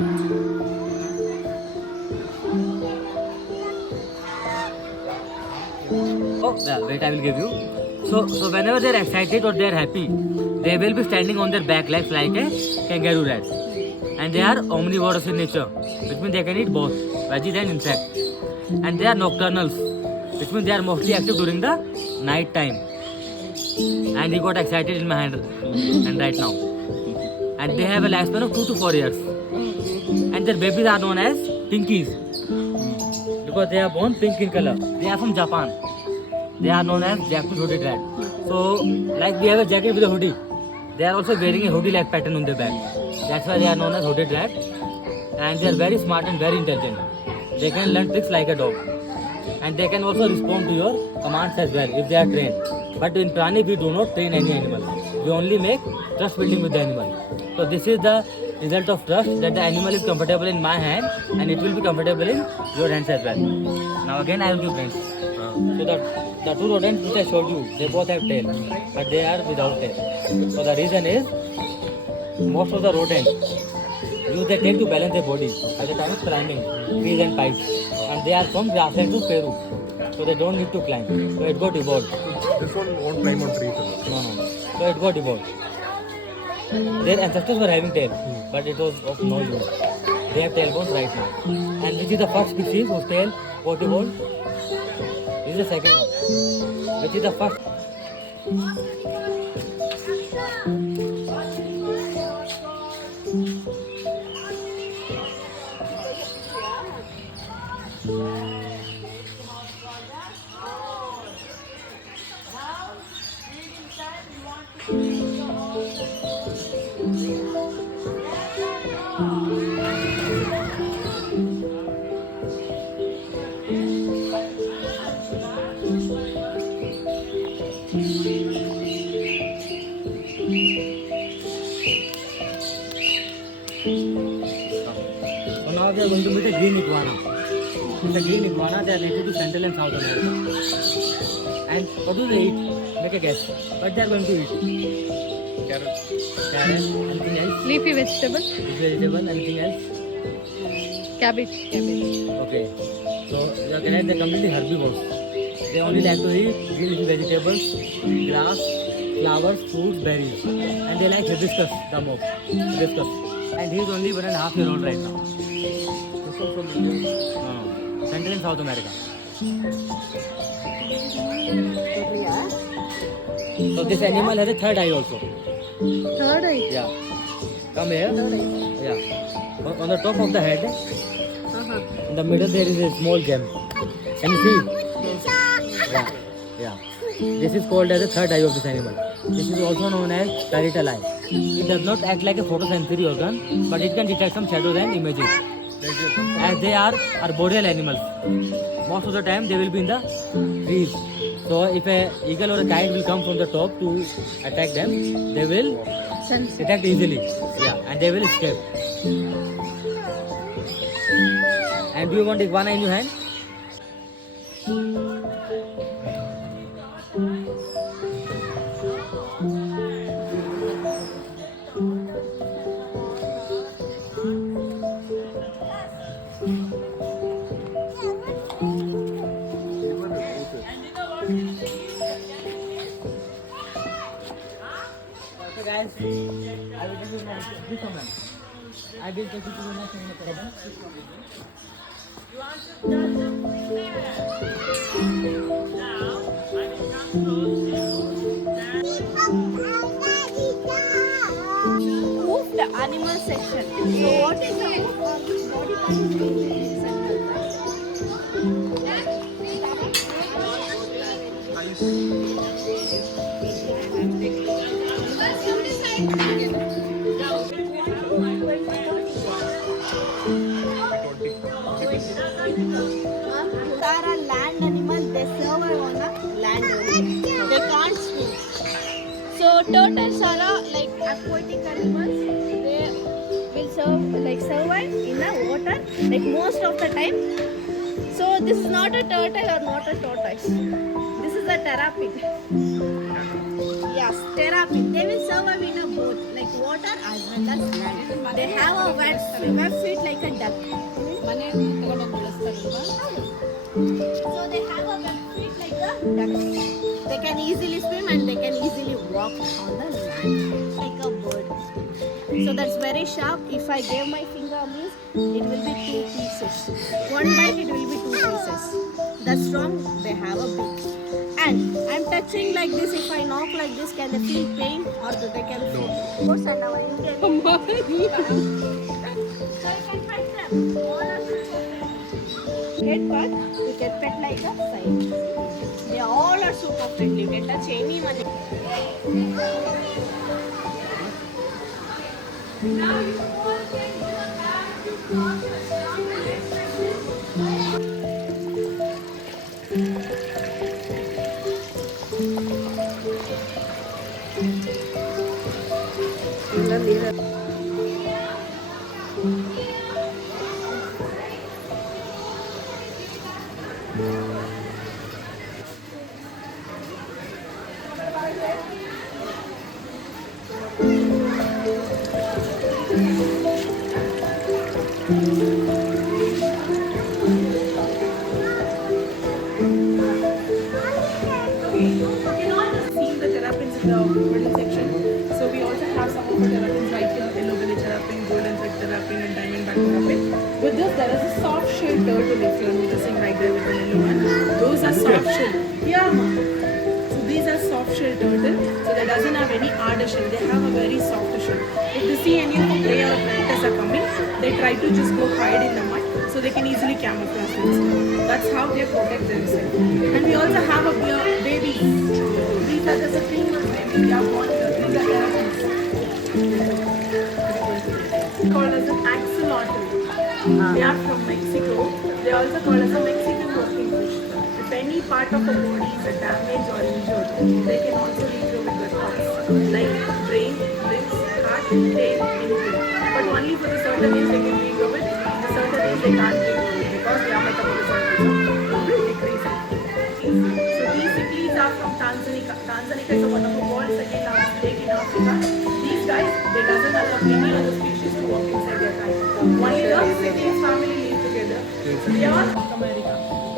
Oh, yeah, wait, I will give you. So whenever they are excited or they are happy, they will be standing on their back legs like a kangaroo rat. And they are omnivores in nature, which means they can eat both veggies and insects. And they are nocturnals, which means they are mostly active during the night time. And he got excited in my hand and right now. And they have a lifespan of 2 to 4 years. And their babies are known as pinkies because they are born pink in color. They are from Japan. They are known as Japanese hooded rat. So, like we have a jacket with a hoodie, they are also wearing a hoodie-like pattern on their back. That's why they are known as hooded rat. And they are very smart and very intelligent. They can learn tricks like a dog. And they can also respond to your commands as well if they are trained. But in Prani, we do not train any animal. We only make trust building with the animal. So this is the result of trust, that the animal is comfortable in my hand and it will be comfortable in your hands as well. Now again I will give names. So the two rodents which I showed you, they both have tail, but they are without tail. So the reason is, most of the rodents use their tail to balance their body at the time of climbing trees and pipes. And they are from grassland to Peru, so they don't need to climb. So it got evolved. This one won't climb on trees. No. So it got evolved. Their ancestors were having tail, but it was of no use. They have tailbones right now. And which is the first species whose tail got evolved? This is the second one. Which is the first? So now we are going to meet a green iguana. The green iguana, they are native to Central and South America. And what do they eat? Make a guess. What they are going to eat? Carrot. Carrot. Anything else? Leafy vegetable. Vegetable. Anything else? Cabbage. Okay. So you are correct. They are completely herbivores. They only like to eat green leafy vegetables, grass, flowers, fruits, berries. And they like hibiscus the most. Hibiscus. And he is only 1.5 years old right now. This one from India. No. Central and South America. So this animal has a third eye also. Third eye. Yeah. Come here. Third eye. Yeah. On the top of the head, Uh-huh. in the middle there is a small gem. Can you see? Yeah. This is called as the third eye of this animal. This is also known as parietal eye. It does not act like a photosensory organ, but it can detect some shadows and images. As they are arboreal animals, most of the time they will be in the trees. So if a eagle or a kite will come from the top to attack them, they will Sense. detect easily. Yeah, and they will escape. And do you want iguana in your hand? So guys, I will give you this one. I will take you to the next one. Move the animal section. So what is the body are a land animal. They survive on a land only. They can't swim. So turtles are like aquatic animals. They will survive in the water like most of the time. So this is not a turtle or not a tortoise. This is a terrapin. Yeah. Yes, terrapin. They will survive in a boat, like water as well as land. They have a web feet like a duck. So they have a web feet like a duck. They can easily swim and they can easily walk on the land like a bird. So that's very sharp. If I gave my finger means it will be 2 pieces. One bite it will be 2 pieces. That's strong. They have a beak. And I'm touching like this. If I knock like this, can they feel pain or do they can feel? Of course, and our Indian. So you can pet them. All are super friendly. Head part, you can pet like a side. They all are super friendly. You can touch anyone. Now you all can go back to Seen the terrapins in the middle section. So we also have some of the terrapins right here, yellow belly terrapin, golden thread terrapin and diamondback terrapin. With this there is a soft shell turtle if you are noticing right there with the yellow one. Those are soft shell. Yeah, ma. So these are soft shell turtle. So that doesn't have any harder shell. They have a very soft shell. If they see any of the prey or predators are coming, they try to just go hide in the mud so they can easily camouflage themselves. That's how they protect themselves. And we also have a baby. These are just a 3 months baby. They are born here. These are terrapins. Called as an axolotl. They are from Mexico. They are also called as a Mexican walking fish. If any part of the body is damaged or injured, they can also regrow with their parts, like brain, limbs, heart, tail, anything. But only for the certain days they can regrow it. The certain days they can't regrow it because their metabolism will decrease it. So these cichlids are from Tanzania. Tanzania is one of the world's second largest lake in Africa. These guys, they doesn't allow any other species to walk inside their tank. Only the cichlids family live together. So they are North America.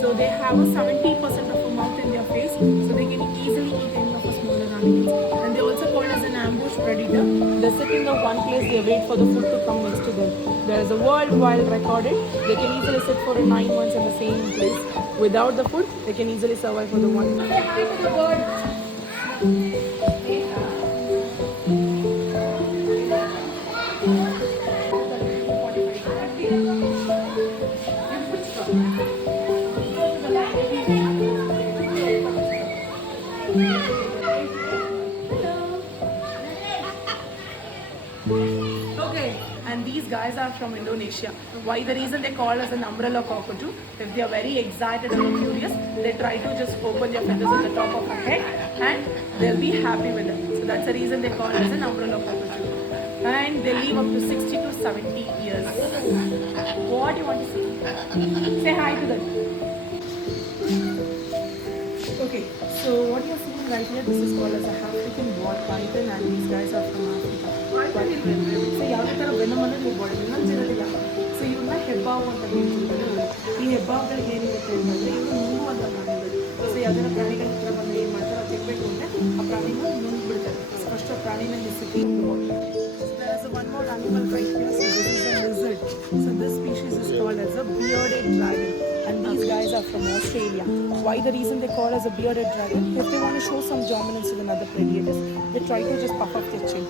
So they have a 70% of a mouth in their face, so they can easily eat any of the smaller animals. And they also called as an ambush predator. They sit in the one place, they wait for the food to come next to them. There is a worldwide recorded. They can easily sit for 9 months in the same place. Without the food, they can easily survive for the 1 month. Say hi to the bird. Okay, and these guys are from Indonesia. Why the reason they call us an umbrella cockatoo? If they are very excited or curious, they try to just open their feathers at the top of their head and they'll be happy with it. So that's the reason they call us an umbrella cockatoo. And they live up to 60 to 70 years. What do you want to say? Say hi to them. Okay, so what you're seeing right here, this is called as a African ball python and these guys are from Africa. So ಯಾವ ಥರ ಬೆನ್ನಮನ್ನು ನೀವು body ಇನ್ನೊಂದಿರೋದಿಲ್ಲ. So ಇವನ್ನ ಹೆಬ್ಬಾವು ಅಂತ ಹೇಳ್ತಿರ್ತಾರೆ. ಈ ಹೆಬ್ಬಾವುಗಳಿಗೆ ಏನಿರುತ್ತೆ ಅಂತಂದರೆ ಇವು ನುಂಗುವಂಥ ಪ್ರಾಣಿಗಳು. ಸೊ ಯಾವ್ದಾರ ಪ್ರಾಣಿಗಳ ಹತ್ರ ಬಂದು ಏನು ಮಾಡ್ತಾರೆ ಅದು ತೆಗಬೇಕು ಅಂದರೆ ಆ ಪ್ರಾಣಿನ ನುಂಗ್ಬಿಡ್ತಾರೆ. ಫಸ್ಟ್ ಆ ಪ್ರಾಣಿನ ಹಿಸುಕಿ So there is one more animal right here. So this is a lizard. So this species is called as a bearded dragon. And these guys are from Australia. Why the reason they call as a bearded dragon? If they want to show some dominance to another predators, they try to just puff up their chin.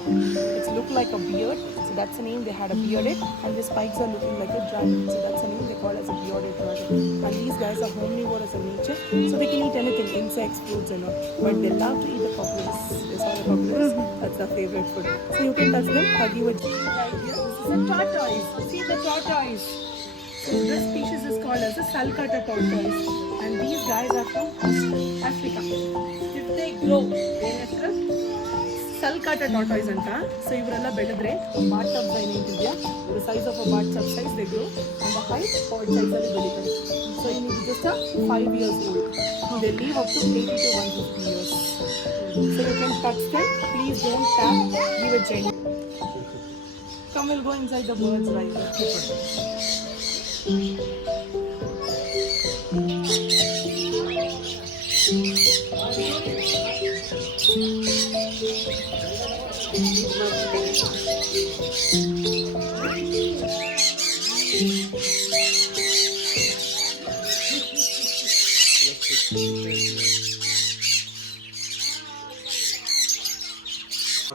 It's look like a beard, so that's the name they had a bearded, and the spikes are looking like a dragon, so that's the name they call as a bearded dragon. And these guys are omnivorous in nature, so they can eat anything, insects, fruits and all. But they love to eat the populace. They saw the populace, that's their favorite food. So you can touch them, hug you with right here. This is a tortoise. See the tortoise. So this species is called as a sulcata tortoise, and these guys are from Africa. If they grow, sulcata tortoise anta. So ಇವರೆಲ್ಲ ಬೆಳೆದ್ರೆ bath tub ಏನಿದೆಯಾ, the size of a bathtub size they grow, and the height pod size ಅಲ್ಲಿ ಬೆಳೀತಾರೆ. So you need just a 5 years old. They live up to 80 to 150 years. So you can touch them. Please don't tap. Give it gently. Come, we'll go inside the birds right there.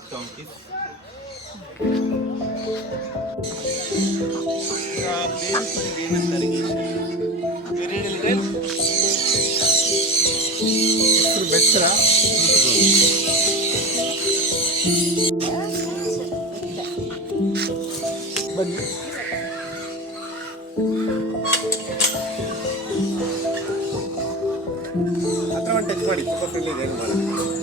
Donkeys. ಬೆಚ್ಚರ ಬನ್ನಿ ಹತ್ರ ಒಂದು touch ಮಾಡಿ ತುಂಬ friendly ಇದೆ ಏನು ಮಾಡೋದು